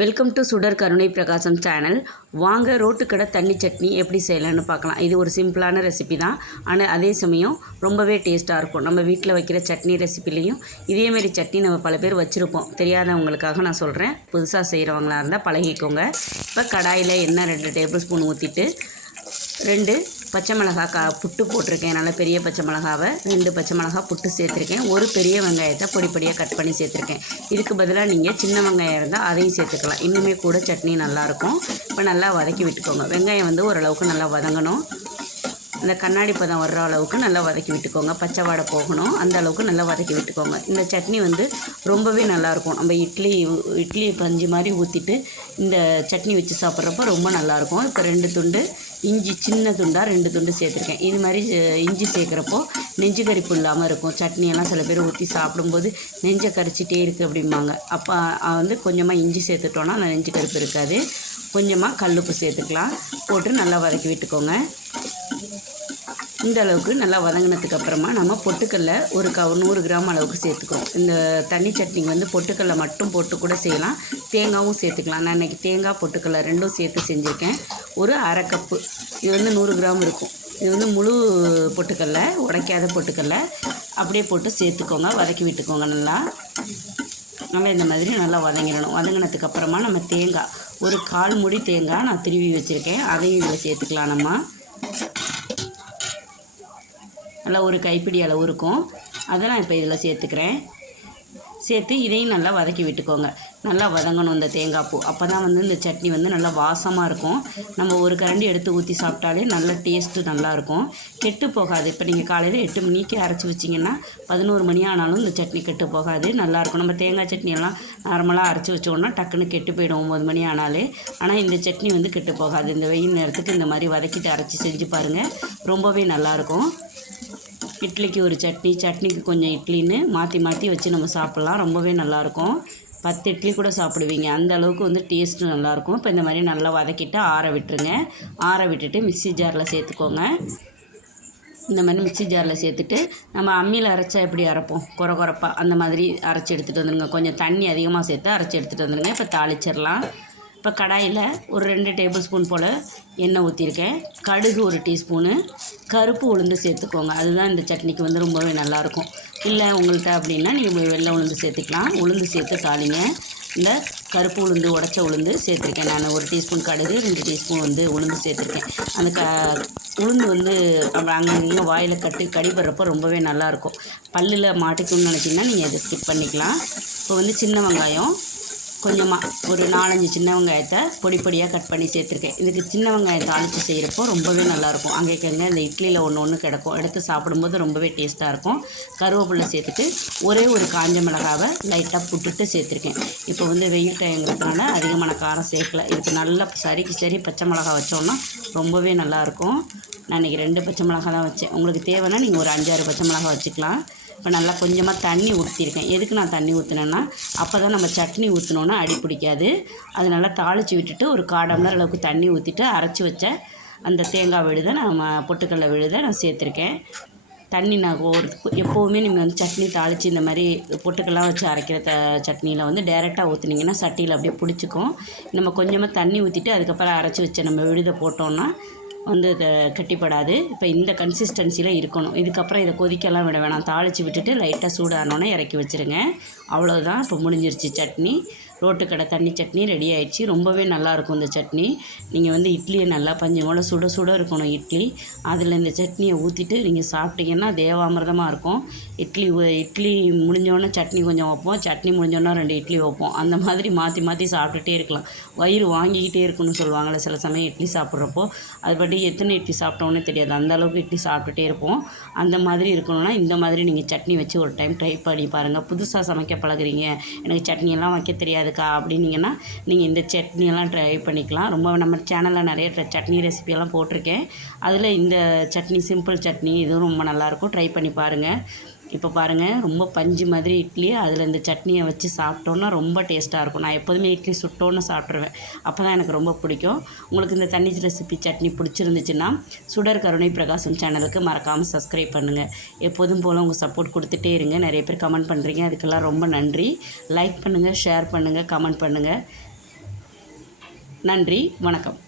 Welcome to சுடர் கருணை பிரகாசம் சேனல் வாங்க ரோட்டு கடை தண்ணி சட்னி எப்படி செய்யலான்னு பார்க்கலாம். இது ஒரு சிம்பிளான ரெசிபி தான். ஆனால் அதே சமயம் ரொம்பவே டேஸ்ட்டாக இருக்கும். நம்ம வீட்டில் வைக்கிற சட்னி ரெசிபிலையும் இதேமாரி சட்னி நம்ம பல பேர் வச்சுருப்போம். தெரியாதவங்களுக்காக நான் சொல்கிறேன் புதுசாக செய்கிறவங்களா இருந்தால் பழகிக்கோங்க. இப்போ கடாயில் எண்ணெய் ரெண்டு டேபிள் ஸ்பூன் ஊற்றிட்டு ரெண்டு பச்சை மிளகா கா புட்டு போட்டிருக்கேன். நல்ல பெரிய பச்சை மிளகாவை ரெண்டு பச்சை மிளகா புட்டு சேர்த்துருக்கேன். ஒரு பெரிய வெங்காயத்தை பொடி பொடியாக கட் பண்ணி சேர்த்துருக்கேன். இதுக்கு பதிலாக நீங்கள் சின்ன வெங்காயம் இருந்தால் அதையும் சேர்த்துக்கலாம். இன்னுமே கூட சட்னி நல்லாயிருக்கும் இப்போ நல்லா வதக்கி விட்டுக்கோங்க. வெங்காயம் வந்து ஓரளவுக்கு நல்லா வதங்கணும். இந்த கண்ணாடி பதம் வர்ற அளவுக்கு நல்லா வதக்கி விட்டுக்கோங்க. பச்சை வாடை போகணும். அந்த அளவுக்கு நல்லா வதக்கி விட்டுக்கோங்க. இந்த சட்னி வந்து ரொம்பவே நல்லாயிருக்கும் நம்ம இட்லி இட்லி பஞ்சு மாதிரி ஊற்றிட்டு இந்த சட்னி வச்சு சாப்பிட்றப்ப ரொம்ப நல்லாயிருக்கும் இப்போ ரெண்டு துண்டு இஞ்சி சின்ன துண்டாக ரெண்டு துண்டு சேர்த்துருக்கேன். இது மாதிரி இஞ்சி சேர்க்குறப்போ நெஞ்சு கரிப்பு இல்லாமல் இருக்கும். சட்னியெல்லாம் சில பேர் ஊற்றி சாப்பிடும்போது நெஞ்சை கரிச்சிட்டே இருக்குது அப்படிம்பாங்க. அப்போ வந்து கொஞ்சமாக இஞ்சி சேர்த்துட்டோன்னா நெஞ்சு கருப்பு இருக்காது. கொஞ்சமாக கல்லுப்பு சேர்த்துக்கலாம். போட்டு நல்லா வதக்கி விட்டுக்கோங்க. இந்த அளவுக்கு நல்லா வதங்கினதுக்கு அப்புறமா நம்ம பொட்டுக்கல்ல ஒரு க நூறு கிராம் அளவுக்கு சேர்த்துக்கிறோம். இந்த தண்ணி சட்னிக்கு வந்து பொட்டுக்கல்ல மட்டும் போட்டு கூட செய்யலாம். தேங்காவும் சேர்த்துக்கலாம். நான் இன்றைக்கி தேங்காய் பொட்டுக்கல்ல ரெண்டும் சேர்த்து செஞ்சுருக்கேன். ஒரு அரை கப்பு. இது வந்து நூறு கிராம் இருக்கும். இது வந்து முழு பொட்டுக்கல்ல உடைக்காத பொட்டுக்கல்ல. அப்படியே போட்டு சேர்த்துக்கோங்க. வதக்கி விட்டுக்கோங்க நல்லா. நல்லா இந்த மாதிரி நல்லா வதங்கிடணும். வதங்கினதுக்கு அப்புறமா நம்ம தேங்காய். ஒரு கால் முடி தேங்காய் நான் திருவி வச்சுருக்கேன். அதையும் இதில் சேர்த்துக்கலாம் நம்ம. நல்லா ஒரு கைப்பிடி அளவு இருக்கும். அதை நான் இப்போ இதில் சேர்த்துக்கிறேன். சேர்த்து இதையும் நல்லா வதக்கி விட்டுக்கோங்க. நல்லா வதங்கணும் இந்த தேங்காய் பூ. அப்போ தான் வந்து இந்த சட்னி வந்து நல்லா வாசமாக இருக்கும். நம்ம ஒரு கரண்டி எடுத்து ஊற்றி சாப்பிட்டாலே நல்ல டேஸ்ட்டு நல்லாயிருக்கும் கெட்டு போகாது. இப்போ நீங்கள் காலையில் எட்டு மணிக்கு அரைச்சி வச்சிங்கன்னா பதினோரு மணி ஆனாலும் இந்த சட்னி கெட்டு போகாது. நல்லாயிருக்கும் நம்ம தேங்காய் சட்னியெல்லாம் நார்மலாக அரைச்சி வச்சோன்னா டக்குன்னு கெட்டு போயிடும் ஒம்பது மணி ஆனாலே. ஆனால் இந்த சட்னி வந்து கெட்டு போகாது. இந்த வெயில் நேரத்துக்கு இந்த மாதிரி வதக்கிட்டு அரைச்சி செஞ்சு பாருங்கள் ரொம்பவே நல்லாயிருக்கும் இட்லிக்கு ஒரு சட்னி சட்னிக்கு கொஞ்சம் இட்லின்னு மாற்றி மாற்றி வச்சு நம்ம சாப்பிட்லாம். ரொம்பவே நல்லாயிருக்கும். பத்து இட்லி கூட சாப்பிடுவீங்க. அந்த அளவுக்கு வந்து டேஸ்ட்டு நல்லாயிருக்கும். இப்போ இந்த மாதிரி நல்லா வதக்கிட்டு ஆற விட்டுருங்க. ஆற விட்டுட்டு மிக்ஸி ஜாரில் சேர்த்துக்கோங்க. இந்த மாதிரி மிக்ஸி ஜாரில் சேர்த்துட்டு நம்ம அம்மியில் அரைச்சா எப்படி அரைப்போம்? குறை குறைப்பாக அந்த மாதிரி அரைச்சி எடுத்துகிட்டு வந்துடுங்க கொஞ்சம் தண்ணி அதிகமாக சேர்த்து அரைச்சி எடுத்துகிட்டு வந்துடுங்க இப்போ தாளிச்சிடலாம். இப்போ கடாயில் ஒரு ரெண்டு டேபிள் ஸ்பூன் போல் எண்ணெய் ஊற்றிருக்கேன். கடுகு ஒரு டீஸ்பூனு. கருப்பு உளுந்து சேர்த்துக்கோங்க. அதுதான் இந்த சட்னிக்கு வந்து ரொம்பவே நல்லாயிருக்கும். இல்லை உங்கள்கிட்ட அப்படின்னா நீங்கள் வெள்ளை உளுந்து சேர்த்துக்கலாம். உளுந்து சேர்த்து தாளிங்க. இந்த கருப்பு உளுந்து உடச்ச உளுந்து சேர்த்துருக்கேன் நான். ஒரு டீஸ்பூன் கடுகு ரெண்டு டீஸ்பூன் வந்து உளுந்து சேர்த்துருக்கேன். அந்த க உளுந்து வந்து அங்கங்கே வாயில் கட்டு கடிபடுறப்போ ரொம்பவே நல்லாயிருக்கும். பல்லில் மாட்டிக்கணும்னு நினச்சிங்கன்னா நீங்கள் இதை ஸ்கிப் பண்ணிக்கலாம். இப்போ வந்து சின்ன வெங்காயம். கொஞ்சமாக ஒரு நாலஞ்சு சின்ன வெங்காயத்தை பொடி பொடியாக கட் பண்ணி சேர்த்துருக்கேன். இதுக்கு சின்ன வெங்காயத்தை அழைச்சி செய்கிறப்போ ரொம்பவே நல்லாயிருக்கும். அங்கே கேங்க இந்த இட்லியில் ஒன்று ஒன்று கிடக்கும். எடுத்து சாப்பிடும்போது ரொம்பவே டேஸ்ட்டாக இருக்கும். கருவேப்பிலை சேர்த்துட்டு ஒரே ஒரு காஞ்ச மிளகாவை லைட்டாக புட்டுட்டு சேர்த்துருக்கேன். இப்போ வந்து வெயில் டைங்கிறதுனால அதிகமான காரம் சேர்க்கல. இதுக்கு நல்லா சரிக்கு சரி பச்சை மிளகா வச்சோன்னா ரொம்பவே நல்லாயிருக்கும். நான் இன்றைக்கி ரெண்டு பச்சை மிளகா தான் வச்சேன். உங்களுக்கு தேவைன்னா நீங்கள் ஒரு அஞ்சாறு பச்சை மிளகா வச்சுக்கலாம். இப்போ நல்லா கொஞ்சமாக தண்ணி ஊற்றிருக்கேன் எதுக்கு நான் தண்ணி ஊற்றினேன்னா அப்போ தான் நம்ம சட்னி ஊற்றினோன்னா அடி பிடிக்காது. அது நல்லா தாளித்து விட்டுட்டு ஒரு காடம்லர் அளவுக்கு தண்ணி ஊற்றிட்டு அரைச்சி வச்ச அந்த தேங்காய் விழுதை நம்ம பொட்டுக்கடலை விழுதை நான் சேர்த்துருக்கேன். தண்ணி நான் ஒரு எப்போவுமே நீங்கள் வந்து சட்னி தாளித்து இந்த மாதிரி பொட்டுக்கெல்லாம் வச்சு அரைக்கிற த சட்னியில் வந்து டேரெக்டாக ஊற்றுனீங்கன்னா சட்டியில் அப்படியே பிடிச்சிக்கும். நம்ம கொஞ்சமாக தண்ணி ஊற்றிட்டு அதுக்கப்புறம் அரைச்சி வச்ச நம்ம விழுதை போட்டோன்னா வந்து இதை கட்டிப்படாது. இப்போ இந்த கன்சிஸ்டன்சியில் இருக்கணும். இதுக்கப்புறம் இதை கொதிக்கலாம் விட வேணாம். தாளித்து விட்டுட்டு லைட்டாக சூடானோன்னே இறக்கி வச்சுருங்க. அவ்வளோதான் இப்போ முடிஞ்சிருச்சு சட்னி. ரோட்டு கடை தண்ணி சட்னி ரெடி ஆயிடுச்சு. ரொம்பவே நல்லாயிருக்கும் இந்த சட்னி. நீங்கள் வந்து இட்லியை நல்லா பஞ்சு போல் சுட சுட இருக்கணும் இட்லி. அதில் இந்த சட்னியை ஊற்றிட்டு நீங்கள் சாப்பிட்டீங்கன்னா தேவாமிரதமாக இருக்கும். இட்லி இட்லி முடிஞ்சோடனே சட்னி கொஞ்சம் வைப்போம். சட்னி முடிஞ்சோன்னா ரெண்டு இட்லி வைப்போம். அந்த மாதிரி மாற்றி மாற்றி சாப்பிட்டுட்டே இருக்கலாம். வயிறு வாங்கிக்கிட்டே இருக்குன்னு சொல்லுவாங்கள்ல சில சமயம் இட்லி சாப்பிட்றப்போ. அது படி எத்தனை இட்லி சாப்பிட்டோன்னே தெரியாது. அந்த அளவுக்கு இட்லி சாப்பிட்டுட்டே இருப்போம். அந்த மாதிரி இருக்கணும்னா இந்த மாதிரி நீங்கள் சட்னி வச்சு ஒரு டைம் ட்ரை பண்ணி பாருங்கள் புதுசாக சமைக்க பழகுறீங்க. எனக்கு சட்னியெல்லாம் வைக்க தெரியாது. இருக்கா அப்படின்னீங்கன்னா நீங்கள் இந்த சட்னியெல்லாம் ட்ரை பண்ணிக்கலாம். ரொம்ப நம்ம சேனலில் நிறைய சட்னி ரெசிபியெல்லாம் போட்டிருக்கேன். அதில் இந்த சட்னி சிம்பிள் சட்னி இதுவும் ரொம்ப நல்லாயிருக்கும் ட்ரை பண்ணி பாருங்கள் இப்போ பாருங்கள் ரொம்ப பஞ்சு மாதிரி இட்லி அதில் இந்த சட்னியை வச்சு சாப்பிட்டோன்னா ரொம்ப டேஸ்ட்டாக இருக்கும். நான் எப்போதுமே இட்லி சுட்டோன்னு சாப்பிட்ருவேன் அப்போ தான் எனக்கு ரொம்ப பிடிக்கும். உங்களுக்கு இந்த தண்ணி ரெசிபி சட்னி பிடிச்சிருந்துச்சுன்னா சுடர் கருணை பிரகாசம் சேனலுக்கு மறக்காமல் சப்ஸ்கிரைப் பண்ணுங்கள் எப்போதும் போல் உங்கள் சப்போர்ட் கொடுத்துட்டே இருங்க. நிறைய பேர் கமெண்ட் பண்ணுறீங்க அதுக்கெல்லாம் ரொம்ப நன்றி. லைக் பண்ணுங்கள் ஷேர் பண்ணுங்கள் கமெண்ட் பண்ணுங்கள் நன்றி. வணக்கம்.